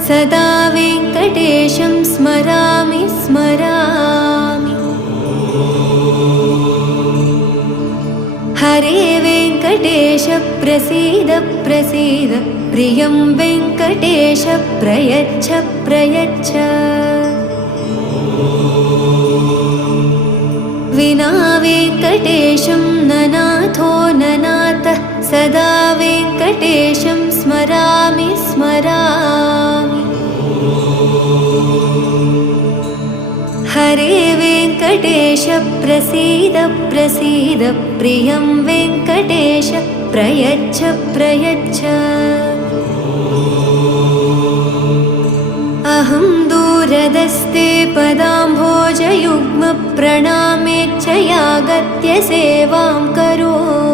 सदा वेङ्कटेशं स्मरामि स्मरामि। हरे वेङ्कटेश प्रसीद प्रसीद, प्रियं वेङ्कटेश प्रयच्छ प्रयच्छ। विना वेङ्कटेशं ननाथो ननाथः, सदा वेङ्कटेशं स्मरामि स्मरामि। हरे वेङ्कटेश प्रसीद प्रसीद, प्रियं वेङ्कटेश प्रयच्छ प्रयच्छ। अहं दूरदस्ते पदाम्भोजयुग्म, प्रणामेच्छ यागत्य सेवां करोमि।